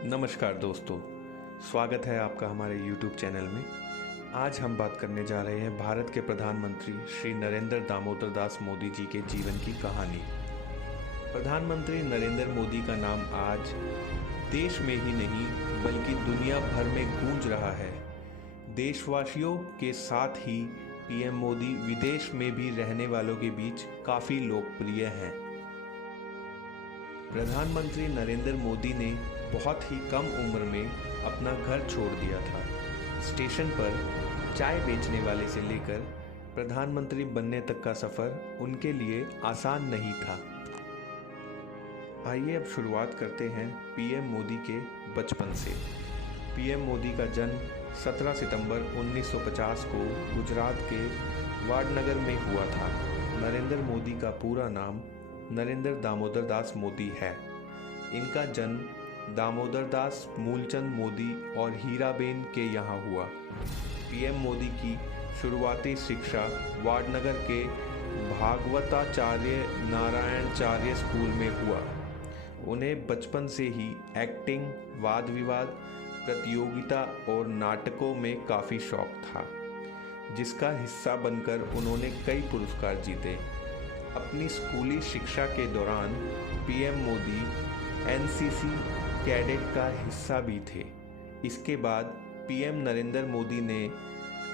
नमस्कार दोस्तों, स्वागत है आपका हमारे YouTube चैनल में। आज हम बात करने जा रहे हैं भारत के प्रधानमंत्री श्री नरेंद्र दामोदर दास मोदी जी के जीवन की कहानी। प्रधानमंत्री नरेंद्र मोदी का नाम आज देश में ही नहीं बल्कि दुनिया भर में गूंज रहा है। देशवासियों के साथ ही पीएम मोदी विदेश में भी रहने वालों के बीच काफ़ी लोकप्रिय हैं। प्रधानमंत्री नरेंद्र मोदी ने बहुत ही कम उम्र में अपना घर छोड़ दिया था। स्टेशन पर चाय बेचने वाले से लेकर प्रधानमंत्री बनने तक का सफ़र उनके लिए आसान नहीं था। आइए अब शुरुआत करते हैं पीएम मोदी के बचपन से। पीएम मोदी का जन्म 17 सितंबर 1950 को गुजरात के वाडनगर में हुआ था। नरेंद्र मोदी का पूरा नाम नरेंद्र दामोदर दास मोदी है। इनका जन्म दामोदर दास मूलचंद मोदी और हीराबेन के यहाँ हुआ। पीएम मोदी की शुरुआती शिक्षा वाडनगर के भागवताचार्य नारायणचार्य स्कूल में हुआ। उन्हें बचपन से ही एक्टिंग, वाद विवाद, प्रतियोगिता और नाटकों में काफ़ी शौक था, जिसका हिस्सा बनकर उन्होंने कई पुरस्कार जीते। अपनी स्कूली शिक्षा के दौरान पीएम मोदी एनसीसी कैडेट का हिस्सा भी थे। इसके बाद पीएम नरेंद्र मोदी ने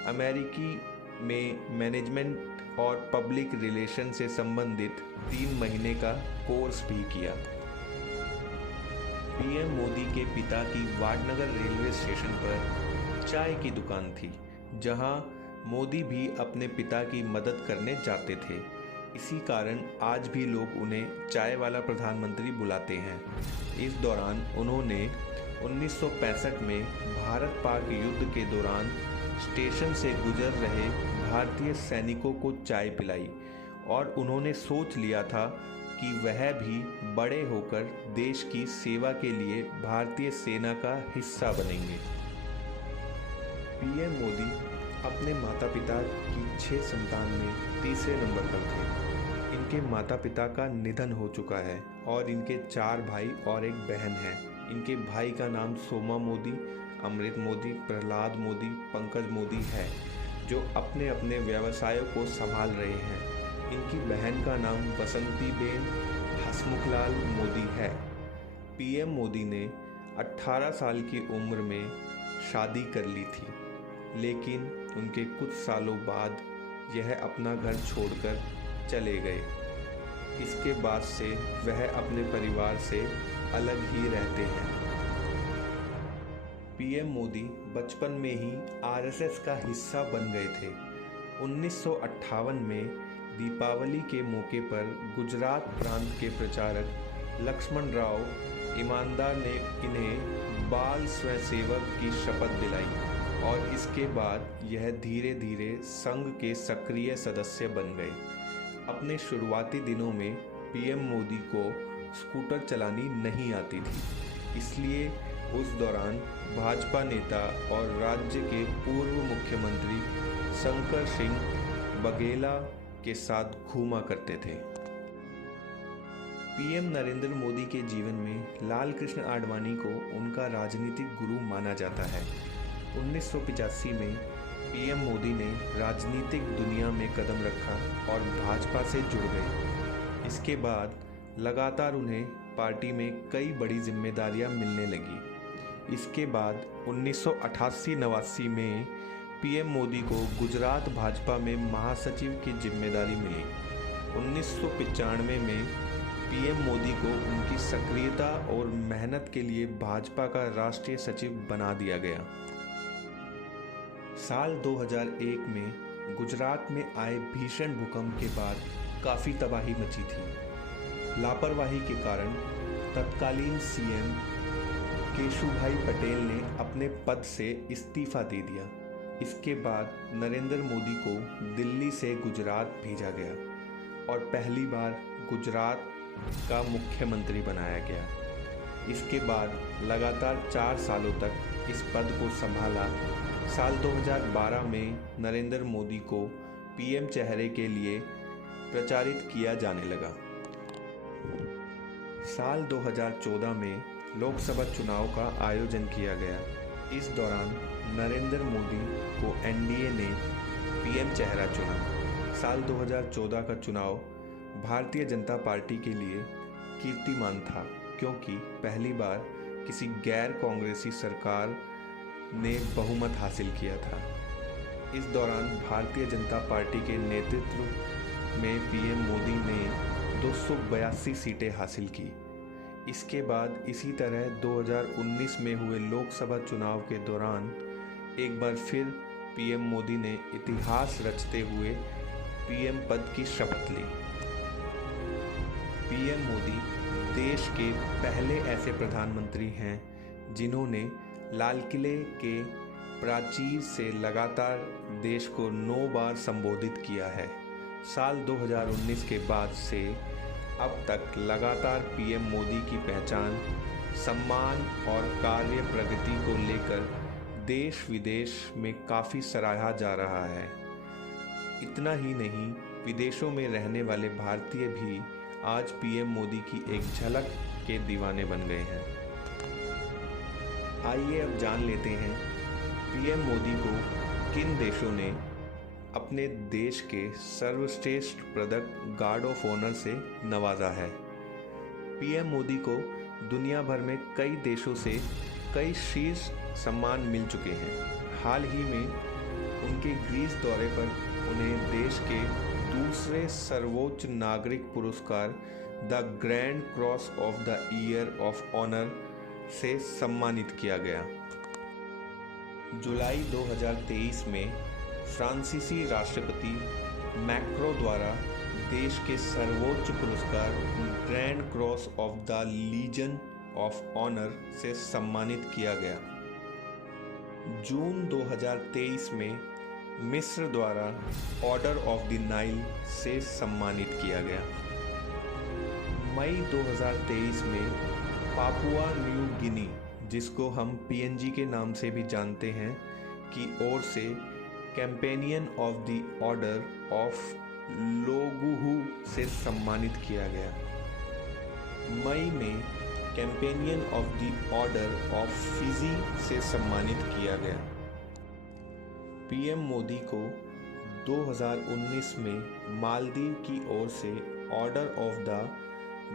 अमेरिकी में मैनेजमेंट और पब्लिक रिलेशन से संबंधित 3 महीने का कोर्स भी किया। पीएम मोदी के पिता की वाडनगर रेलवे स्टेशन पर चाय की दुकान थी, जहां मोदी भी अपने पिता की मदद करने जाते थे। इसी कारण आज भी लोग उन्हें चाय वाला प्रधानमंत्री बुलाते हैं। इस दौरान उन्होंने 1965 में भारत पाक युद्ध के दौरान स्टेशन से गुजर रहे भारतीय सैनिकों को चाय पिलाई और उन्होंने सोच लिया था कि वह भी बड़े होकर देश की सेवा के लिए भारतीय सेना का हिस्सा बनेंगे। पीएम मोदी अपने माता पिता की 6 संतान में तीसरे नंबर पर थे। इनके माता पिता का निधन हो चुका है और इनके 4 भाई और एक बहन है। इनके भाई का नाम सोमा मोदी, अमृत मोदी, प्रहलाद मोदी, पंकज मोदी है, जो अपने अपने व्यवसायों को संभाल रहे हैं। इनकी बहन का नाम बसंती बेन हसमुखलाल मोदी है। पीएम मोदी ने 18 साल की उम्र में शादी कर ली थी, लेकिन उनके कुछ सालों बाद यह अपना घर छोड़कर चले गए। इसके बाद से वह अपने परिवार से अलग ही रहते हैं। पीएम मोदी बचपन में ही आरएसएस का हिस्सा बन गए थे। 1958 में दीपावली के मौके पर गुजरात प्रांत के प्रचारक लक्ष्मण राव ईमानदार ने इन्हें बाल स्वयंसेवक की शपथ दिलाई और इसके बाद यह धीरे धीरे संघ के सक्रिय सदस्य बन गए। अपने शुरुआती दिनों में पीएम मोदी को स्कूटर चलानी नहीं आती थी, इसलिए उस दौरान भाजपा नेता और राज्य के पूर्व मुख्यमंत्री शंकर सिंह बघेला के साथ घूमा करते थे। पीएम नरेंद्र मोदी के जीवन में लाल कृष्ण आडवाणी को उनका राजनीतिक गुरु माना जाता है। 1985 में पीएम मोदी ने राजनीतिक दुनिया में कदम रखा और भाजपा से जुड़ गए। इसके बाद लगातार उन्हें पार्टी में कई बड़ी जिम्मेदारियां मिलने लगी। इसके बाद 1988-89 में पीएम मोदी को गुजरात भाजपा में महासचिव की जिम्मेदारी मिली। 1995 में पीएम मोदी को उनकी सक्रियता और मेहनत के लिए भाजपा का राष्ट्रीय सचिव बना दिया गया। साल 2001 में गुजरात में आए भीषण भूकंप के बाद काफ़ी तबाही मची थी। लापरवाही के कारण तत्कालीन सीएम केशुभाई पटेल ने अपने पद से इस्तीफा दे दिया। इसके बाद नरेंद्र मोदी को दिल्ली से गुजरात भेजा गया और पहली बार गुजरात का मुख्यमंत्री बनाया गया। इसके बाद लगातार 4 सालों तक इस पद को संभाला। साल 2012 में नरेंद्र मोदी को पीएम चेहरे के लिए प्रचारित किया जाने लगा। साल 2014 में लोकसभा चुनाव का आयोजन किया गया। इस दौरान नरेंद्र मोदी को एनडीए ने पीएम चेहरा चुना। साल 2014 का चुनाव भारतीय जनता पार्टी के लिए कीर्तिमान था, क्योंकि पहली बार किसी गैर कांग्रेसी सरकार ने बहुमत हासिल किया था। इस दौरान भारतीय जनता पार्टी के नेतृत्व में पीएम मोदी ने 282 सीटें हासिल की। इसके बाद इसी तरह 2019 में हुए लोकसभा चुनाव के दौरान एक बार फिर पीएम मोदी ने इतिहास रचते हुए पीएम पद की शपथ ली। पीएम मोदी देश के पहले ऐसे प्रधानमंत्री हैं जिन्होंने लाल किले के प्राचीर से लगातार देश को 9 बार संबोधित किया है। साल 2019 के बाद से अब तक लगातार पीएम मोदी की पहचान, सम्मान और कार्य प्रगति को लेकर देश विदेश में काफ़ी सराहा जा रहा है। इतना ही नहीं, विदेशों में रहने वाले भारतीय भी आज पीएम मोदी की एक झलक के दीवाने बन गए हैं। आइए अब जान लेते हैं पीएम मोदी को किन देशों ने अपने देश के सर्वश्रेष्ठ पदक गार्ड ऑफ ऑनर से नवाजा है। पीएम मोदी को दुनिया भर में कई देशों से कई शीर्ष सम्मान मिल चुके हैं। हाल ही में उनके ग्रीस दौरे पर उन्हें देश के दूसरे सर्वोच्च नागरिक पुरस्कार the grand cross of the year of honour से सम्मानित किया गया। जुलाई 2023 में फ्रांसीसी राष्ट्रपति मैक्रो द्वारा देश के सर्वोच्च पुरस्कार grand cross of the legion of honour से सम्मानित किया गया। जून 2023 में मिस्र द्वारा ऑर्डर ऑफ द नाइल से सम्मानित किया गया। मई 2023 में पापुआ न्यू गिनी, जिसको हम पीएनजी के नाम से भी जानते हैं, की ओर से companion of the order of Logohu से सम्मानित किया गया। मई में companion of the order of Fiji से सम्मानित किया गया। पीएम मोदी को 2019 में मालदीव की ओर से order of the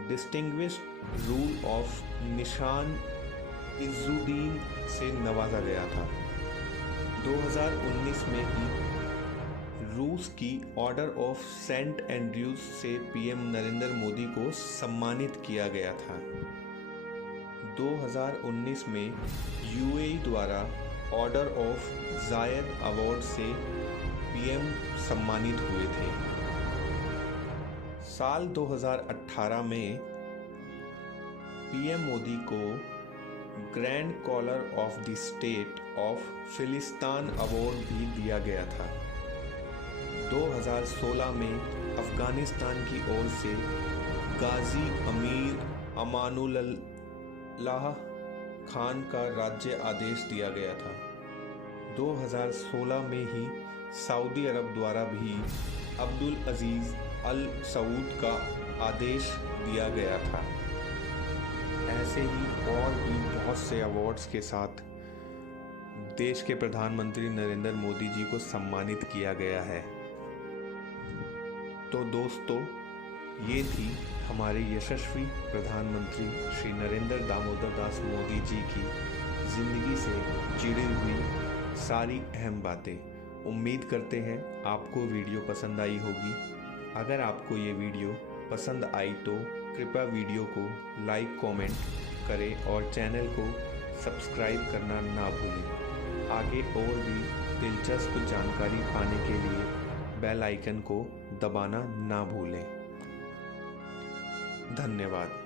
distinguished rule of निशान इज़्ज़ुद्दीन से नवाजा गया था। 2019 में ही रूस की ऑर्डर ऑफ सेंट एंड्रयूज से पीएम नरेंद्र मोदी को सम्मानित किया गया था। 2019 में यूएई द्वारा ऑर्डर ऑफ ज़ायद अवार्ड से पीएम सम्मानित हुए थे। साल 2018 में पीएम मोदी को grand collar of the state of फिलिस्तीन अवार्ड भी दिया गया था। 2016 में अफगानिस्तान की ओर से गाजी अमीर अमानुल्लाह खान का राज्य आदेश दिया गया था। 2016 में ही सऊदी अरब द्वारा भी अब्दुल अजीज अल सऊद का आदेश दिया गया था। ऐसे ही और भी बहुत से अवार्ड्स के साथ देश के प्रधानमंत्री नरेंद्र मोदी जी को सम्मानित किया गया है। तो दोस्तों, ये थी हमारे यशस्वी प्रधानमंत्री श्री नरेंद्र दामोदर दास मोदी जी की ज़िंदगी से जुड़ी हुई सारी अहम बातें। उम्मीद करते हैं आपको वीडियो पसंद आई होगी। अगर आपको ये वीडियो पसंद आई तो कृपया वीडियो को लाइक कमेंट करें और चैनल को सब्सक्राइब करना ना भूलें। आगे और भी दिलचस्प जानकारी पाने के लिए बेल आइकन को दबाना ना भूलें। धन्यवाद।